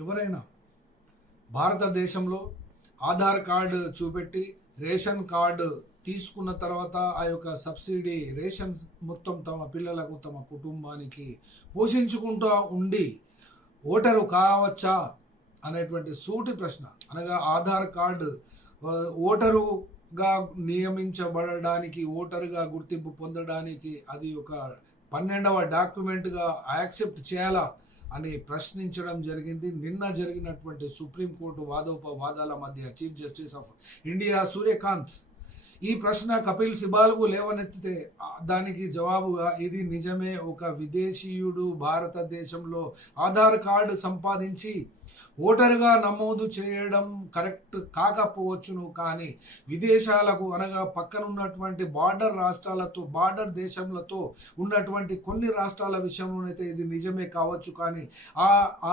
ఎవరైనా భారతదేశంలో ఆధార్ కార్డు చూపెట్టి రేషన్ కార్డు తీసుకున్న తర్వాత ఆ యొక్క సబ్సిడీ రేషన్ మొత్తం తమ పిల్లలకు తమ కుటుంబానికి పోషించుకుంటూ ఉండి ఓటరు కావచ్చా అనేటువంటి సూటి ప్రశ్న. అనగా ఆధార్ కార్డు ఓటరుగా నియమించబడడానికి, ఓటరుగా గుర్తింపు పొందడానికి అది ఒక 12వ డాక్యుమెంట్గా యాక్సెప్ట్ చేయాలా అని ప్రశ్నించడం జరిగింది. నిన్న జరిగినటువంటి సుప్రీంకోర్టు వాదోపవాదాల మధ్య Chief Justice of India Surya Kant ఈ ప్రశ్న కపిల్ సిబాల్కు లేవనెత్తితే దానికి జవాబుగా ఇది నిజమే, ఒక విదేశీయుడు భారతదేశంలో ఆధార్ కార్డు సంపాదించి ఓటరుగా నమోదు చేయడం కరెక్ట్ కాకపోవచ్చును, కానీ విదేశాలకు అనగా పక్కనున్నటువంటి బార్డర్ రాష్ట్రాలతో, బార్డర్ దేశంలతో ఉన్నటువంటి కొన్ని రాష్ట్రాల విషయంలోనైతే ఇది నిజమే కావచ్చు, కానీ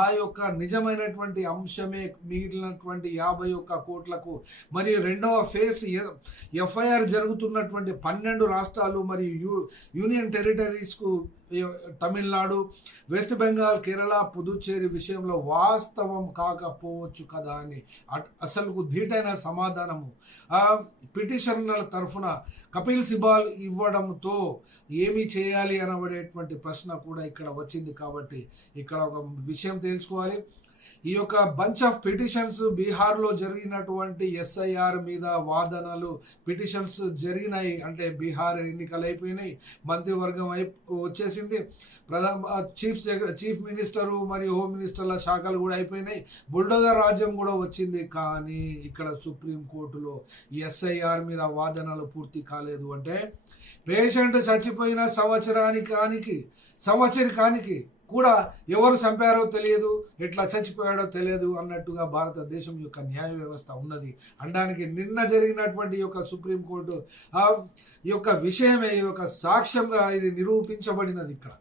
ఆ యొక్క నిజమైనటువంటి అంశమే మిగిలినటువంటి 51 కోట్లకు మరియు రెండవ ఫేజ్ ఎఫ్ఐఆర్ జరుగుతున్నటువంటి 12 రాష్ట్రాలు మరియు యూనియన్ టెరిటరీస్కు తమిళనాడు, వెస్ట్ బెంగాల్, కేరళ, పుదుచ్చేరి విషయంలో వాస్తవం కాకపోవచ్చు కదా అని అసలుకు ధీటైన సమాధానము పిటిషనర్ల తరఫున కపిల్ సిబాల్ ఇవ్వడంతో ఏమి చేయాలి అనబడేటువంటి ప్రశ్న కూడా ఇక్కడ వచ్చింది. కాబట్టి ఇక్కడ ఒక విషయం తెలుసుకోవాలి. ఈ యొక్క బంచ్ ఆఫ్ పిటిషన్స్ బీహార్లో జరిగినటువంటి ఎస్ఐఆర్ మీద వాదనలు, పిటిషన్స్ జరిగినాయి. అంటే బీహార్ ఎన్నికలు అయిపోయినాయి, మంత్రివర్గం వచ్చేసింది, చీఫ్ మినిస్టరు మరియు హోమ్ మినిస్టర్ల శాఖలు కూడా అయిపోయినాయి, బుల్డోజర్ రాజ్యం కూడా వచ్చింది. కానీ ఇక్కడ సుప్రీంకోర్టులో ఎస్ఐఆర్ మీద వాదనలు పూర్తి కాలేదు. అంటే పేషెంట్ చచ్చిపోయిన సంవత్సరానికి కూడా ఎవరు చంపారో తెలియదు, ఎట్లా చచ్చిపోయాడో తెలియదు అన్నట్టుగా భారతదేశం యొక్క న్యాయ వ్యవస్థ ఉన్నది అనడానికి నిన్న జరిగినటువంటి యొక్క సుప్రీంకోర్టు ఈ యొక్క విషయమే ఈ యొక్క సాక్ష్యంగా ఇది నిరూపించబడినది ఇక్కడ.